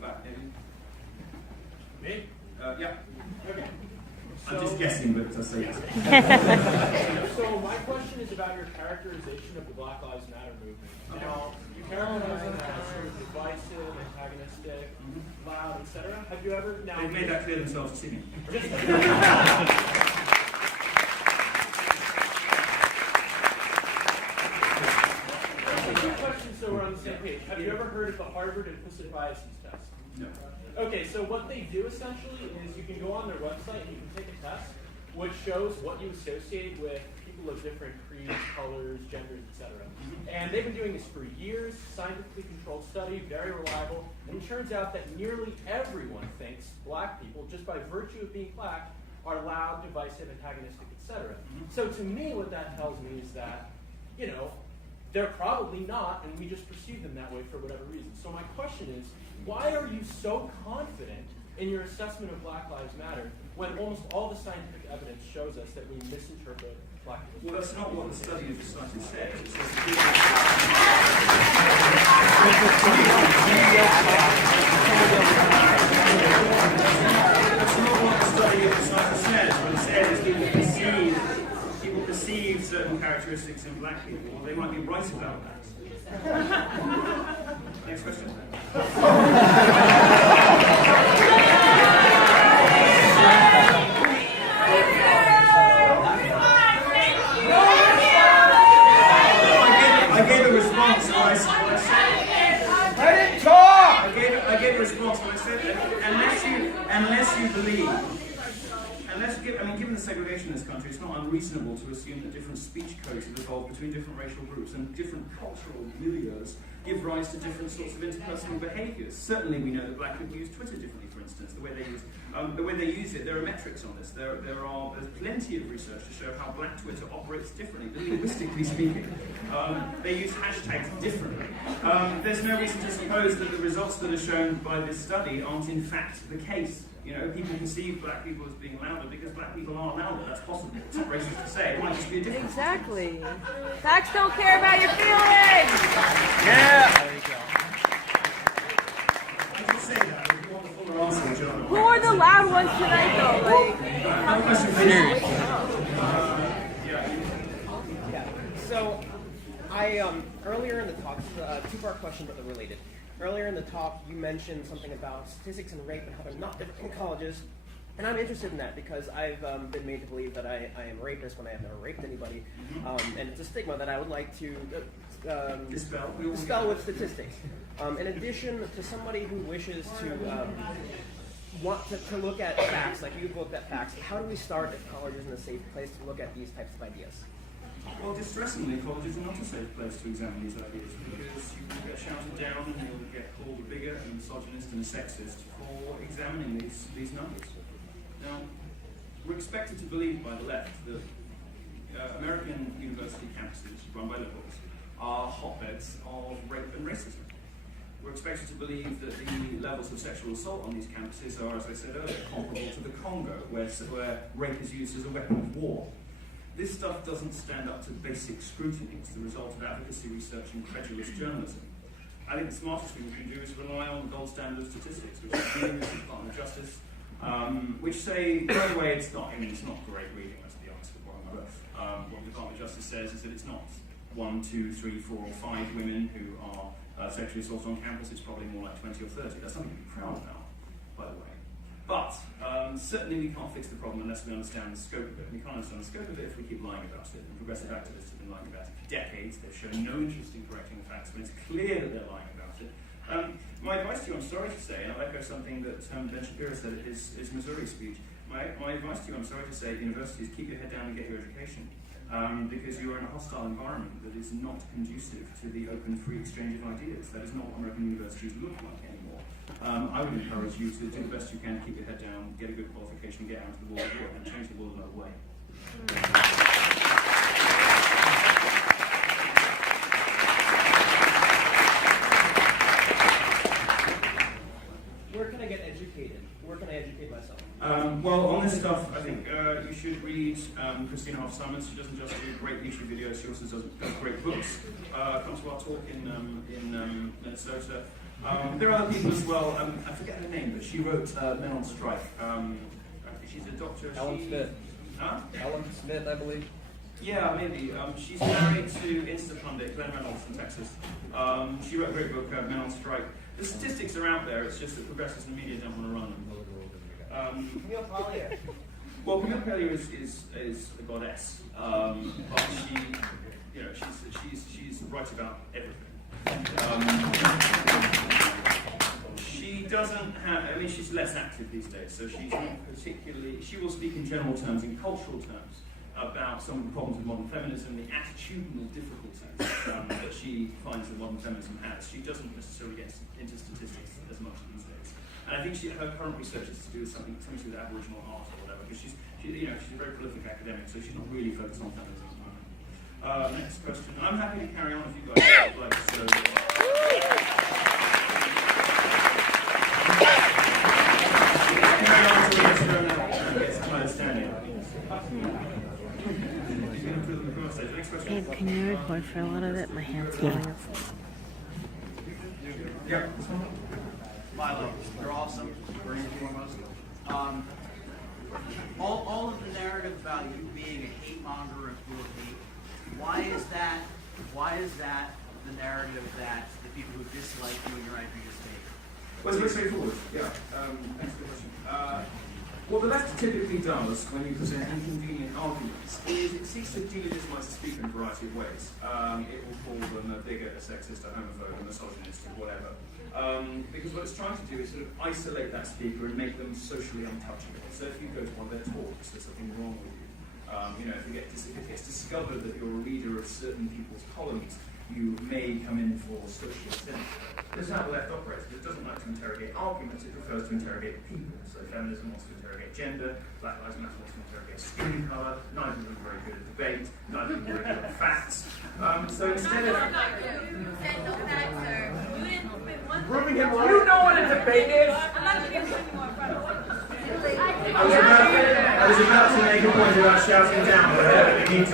back, maybe. Me? Yeah. Okay. I'm just guessing, but I'll say yes. So my question is about your characterization of the Black Lives Matter movement. Now, you characterize it as sort of divisive, antagonistic, loud, etc. Have you ever now? They've made that clear themselves to see me. Two questions, so we're on the same page. Have you ever heard of the Harvard implicit biases test? No. Okay, so what they do essentially is you can go on their website and you can take a test which shows what you associate with people of different creeds, colors, genders, etc. And they've been doing this for years, scientifically controlled study, very reliable, and it turns out that nearly everyone thinks black people, just by virtue of being black, are loud, divisive, antagonistic, etc. So to me, what that tells me is that, you know, they're probably not, and we just perceive them that way for whatever reason. So my question is, why are you so confident in your assessment of Black Lives Matter when almost all the scientific evidence shows us that we misinterpret black people? Well, that's not what the study you've just cited says. It says that's not what the study you've just cited says. What it says is people perceive certain characteristics in black people. Well, they might be right about that. Next question. I gave a response. I didn't talk. I gave a response when I said that unless you believe. Given the segregation in this country, it's not unreasonable to assume that different speech codes have evolved between different racial groups and different cultural milieux give rise to different sorts of interpersonal behaviours. Certainly, we know that black people use Twitter differently, for instance. The way they use it, there are metrics on this. There's plenty of research to show how black Twitter operates differently, linguistically speaking. They use hashtags differently. There's no reason to suppose that the results that are shown by this study aren't in fact the case. You know, people conceive black people as being louder because black people are louder. That's possible. It's not racist to say. It might just be a difference. Exactly. Facts don't care about your feelings. Yeah. There you go. I can say that. If you want the fuller answer, John. Who are the loud ones tonight, though? Another question, please. So, I earlier in the talk, two-part question but they're related. Earlier in the talk, you mentioned something about statistics and rape and how they're not different in colleges. And I'm interested in that because I've been made to believe that I am a rapist when I have never raped anybody. And it's a stigma that I would like to dispel with statistics. In addition to somebody who wishes to want to look at facts, like you've looked at facts, how do we start if college isn't a safe place to look at these types of ideas? Well, distressingly, colleges are not a safe place to examine these ideas because you will get shouted down and you'll get called a bigot, a misogynist and a sexist for examining these numbers. Now, we're expected to believe by the left that American university campuses run by liberals are hotbeds of rape and racism. We're expected to believe that the levels of sexual assault on these campuses are, as I said earlier, comparable to the Congo, where rape is used as a weapon of war. This stuff doesn't stand up to basic scrutiny. It's the result of advocacy research and credulous journalism. I think the smartest thing we can do is rely on the gold standard of statistics, which is the Department of Justice, which say, by the way, it's not great reading, let's be honest with one another. What the Department of Justice says is that it's not 1, 2, 3, 4, or 5 women who are sexually assaulted on campus, it's probably more like 20 or 30. That's something to be proud about, by the way. But certainly we can't fix the problem unless we understand the scope of it. And we can't understand the scope of it if we keep lying about it. And progressive activists have been lying about it for decades. They've shown no interest in correcting the facts when it's clear that they're lying about it. My advice to you, I'm sorry to say, and I'll echo something that Ben Shapiro said at his Missouri speech. My advice to you, I'm sorry to say, at universities, keep your head down and get your education. Because you are in a hostile environment that is not conducive to the open, free exchange of ideas. That is not what American universities look like anymore. I would encourage you to do the best you can to keep your head down, get a good qualification, get out into the world of work, and change the world another way. Where can I get educated? Where can I educate myself? Well, on this stuff, I think you should read Christina Hoff-Simons. She doesn't just do great YouTube videos, she also does great books. Come to our talk in Minnesota. There are other people as well. I forget her name, but she wrote Men on Strike. She's a doctor. Ellen Smith. Huh? Ellen Smith, I believe. Yeah, maybe. She's married to Insta pundit Glenn Reynolds from Texas. She wrote a great book, Men on Strike. The statistics are out there. It's just that progressives and the media don't want to run them. Camille Collier. Well, Camille Collier is a goddess, but she's right about everything. She doesn't have. I mean, she's less active these days, so she's not particularly. She will speak in general terms, in cultural terms, about some of the problems with modern feminism, the attitudinal difficulties that she finds that modern feminism has. She doesn't necessarily get into statistics as much these days. And I think her current research is to do with something to do with Aboriginal art or whatever, because she's a very prolific academic, so she's not really focused on feminism at the moment. Next question. I'm happy to carry on if you guys would like. So, carry on until we get some understanding. Babe, can you record for a little bit? My hand's moving. Yeah. Milo, you're awesome, first and foremost. All of the narrative about you being a hate monger and full of hate, why is that the narrative that the people who dislike you and your ideas take? Well, it's very straightforward. Yeah. Thanks for the question. What the left typically does when you present inconvenient arguments is it seeks to delegitimize the speaker in a variety of ways. It will call them a bigot, a sexist, a homophobe, a misogynist, or whatever. Because what it's trying to do is sort of isolate that speaker and make them socially untouchable. So if you go to one of their talks, there's something wrong with you. If it gets discovered that you're a reader of certain people's columns, you may come in for social sin. This is how the left operates. It doesn't like to interrogate arguments, it prefers to interrogate people. So feminism wants to interrogate gender, Black Lives Matter wants to interrogate skin colour, neither of them are very good at debate, neither of them are very good at facts. So instead of... Proving him right. You know what a debate is? I was about to make a point about shouting down, but I don't need to.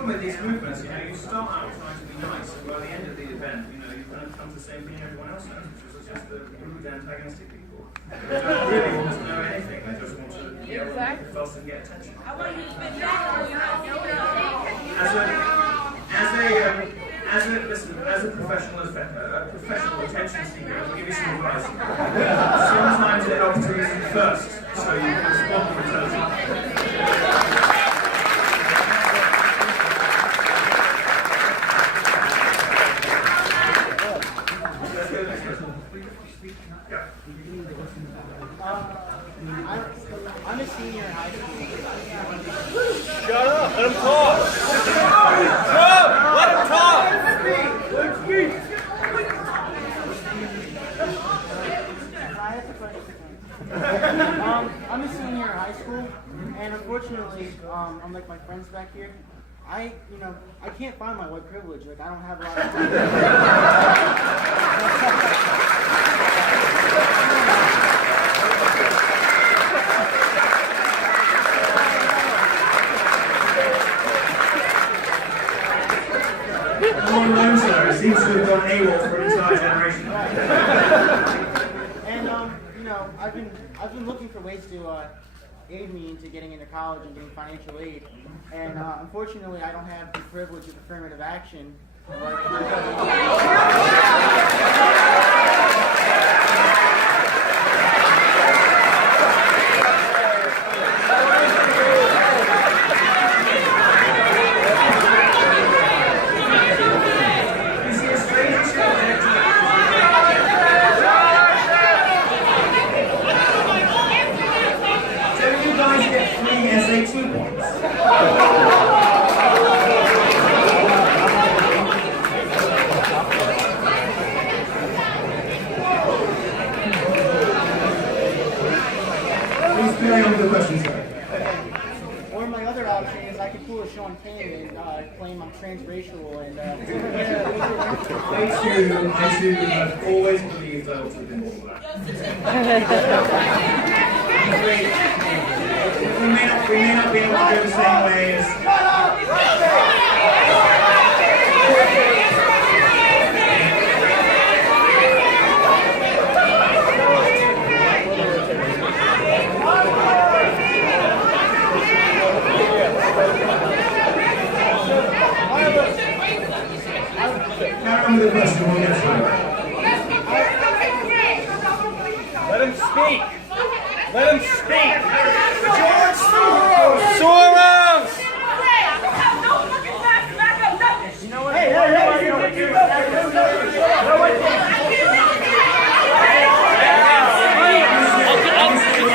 With these movements, you start out trying to be nice, and by the end of the event, you kind of come to the same thing everyone else knows, which is just the rude, antagonistic people. They don't really want to know anything, they just want to yell and make a fuss and get attention. As a professional attention seeker, I'll give you some advice. Sometimes it helps to listen first, so you can respond with intelligence. I'm a senior in high school. Shut up! Let him talk! Shut up! Let him talk! Let's speak! I have a question. I'm a senior in high school, and unfortunately, unlike my friends back here, I can't find my white privilege. Like, I don't have a lot of Seems to have gone AWOL for an entire generation. And I've been looking for ways to aid me into getting into college and getting financial aid. And unfortunately, I don't have the privilege of affirmative action. Or my other option is I could pull a Sean Payne and claim I'm transracial and I too have always believed I ought to have been all that. we may not be able to go the same ways. Carry on with the question, we'll get through. Let him speak. Let him speak. George Soros. Soros. You know what?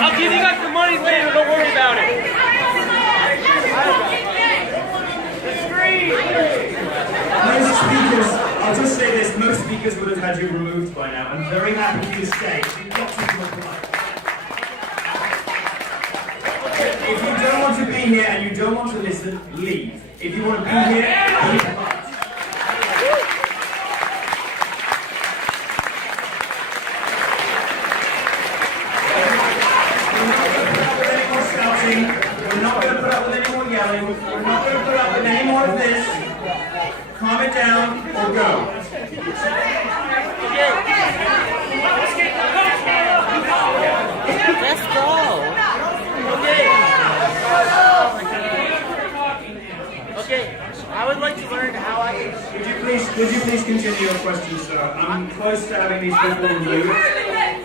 I'll give you guys the money later. Don't worry about it. Most speakers, I'll just say this, most speakers would have had you removed by now. I'm very happy for you to stay. You've got to be polite. If you don't want to be here and you don't want to listen, leave. If you want to be here, be polite. We're not going to put up with any more yelling. We're not going to put up with any more of this. Calm it down or go. Let's go. Okay, I would like to learn how I can... Would you please continue your question, sir? I'm close to having these people removed.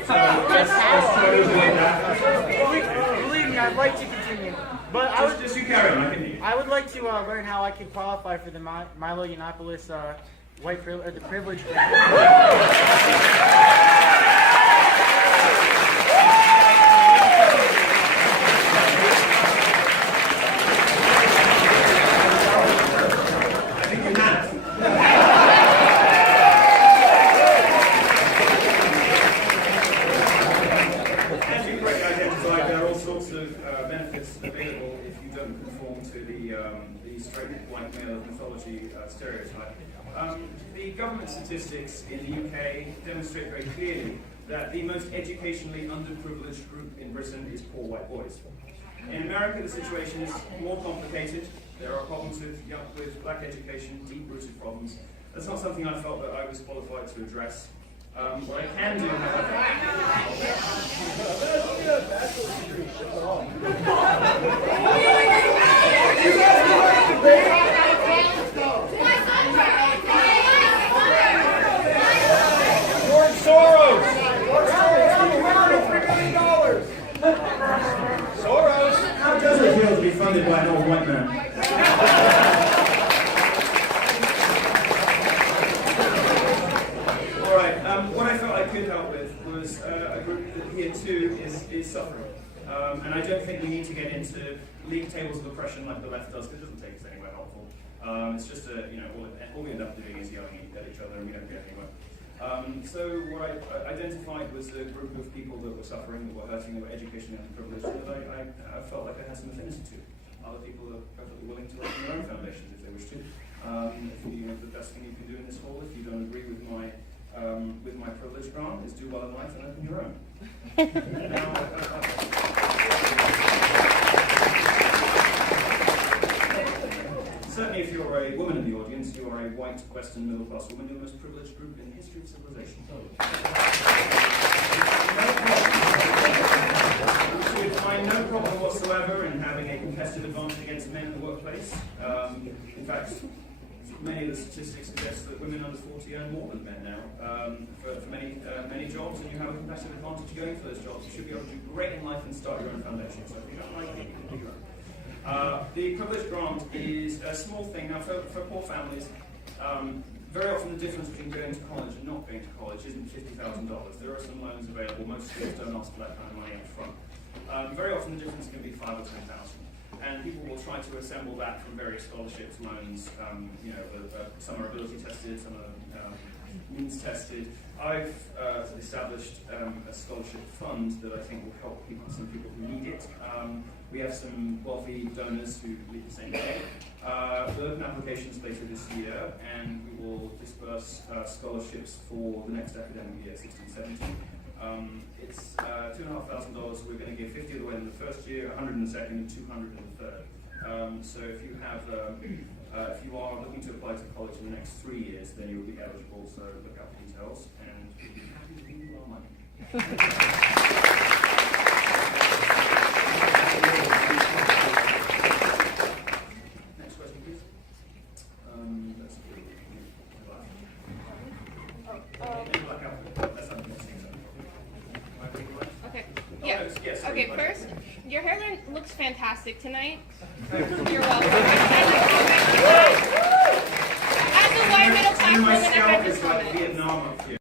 So let's try to avoid that. Believe me, I'd like to continue. But Just you carry on, I can hear you. I would like to learn how I can qualify for the Milo Yiannopoulos the privilege grant. I think you have. As you correctly identified, there are all sorts of benefits available if you don't conform to the straight white male of mythology stereotype. The government statistics in the UK demonstrate very clearly that the most educationally underprivileged group in Britain is poor white boys. In America, the situation is more complicated. There are problems with black education, deep-rooted problems. That's not something I felt that I was qualified to address. What I can do, George Soros. Soros. how does it feel to be funded by an old white man? What I felt I could help with was a group that here too is suffering. And I don't think we need to get into league tables of oppression like the left does, because it doesn't take us anywhere helpful. It's just all we end up doing is yelling at each other and we don't get anywhere. So what I identified was a group of people that were suffering, that were hurting, that were educationally underprivileged, that I felt like I had some affinity to. Other people are perfectly willing to open their own foundations if they wish to. The best thing you can do in this hall, if you don't agree with my privilege grant, is do well in life and open your own. Certainly if you're a woman in the audience, you are a white, Western, middle-class woman, you're the most privileged group in the history of civilization. You would find no problem whatsoever in having a competitive advantage against men in the workplace. In fact, many of the statistics suggest that women under 40 earn more than men now for many jobs, and you have a competitive advantage going for those jobs. You should be able to do great in life and start your own foundation. So if you don't like it, you can do that. The privilege grant is a small thing. Now, for poor families, very often the difference between going to college and not going to college isn't $50,000. There are some loans available. Most schools don't ask for that kind of money up front. Very often the difference can be $5,000 or $10,000. And people will try to assemble that from various scholarships, loans, some are ability tested, some are means tested. I've established a scholarship fund that I think will help some people who need it. We have some wealthy donors who lead the same way. We'll open applications later this year, and we will disperse scholarships for the next academic year, 16-17. It's $2,500. We're going to give 50 of the way in the first year, 100 in the second, and 200 in the third. So if you have, if you are looking to apply to college in the next 3 years, then you'll be eligible. So look up details, and we'll be happy to give you our money. Next question, please. Let's do Okay. Yeah. Yes. Okay. First, your hairline looks fantastic tonight. You're welcome. As a white middle class woman, I have to Like comment. Vietnam up here.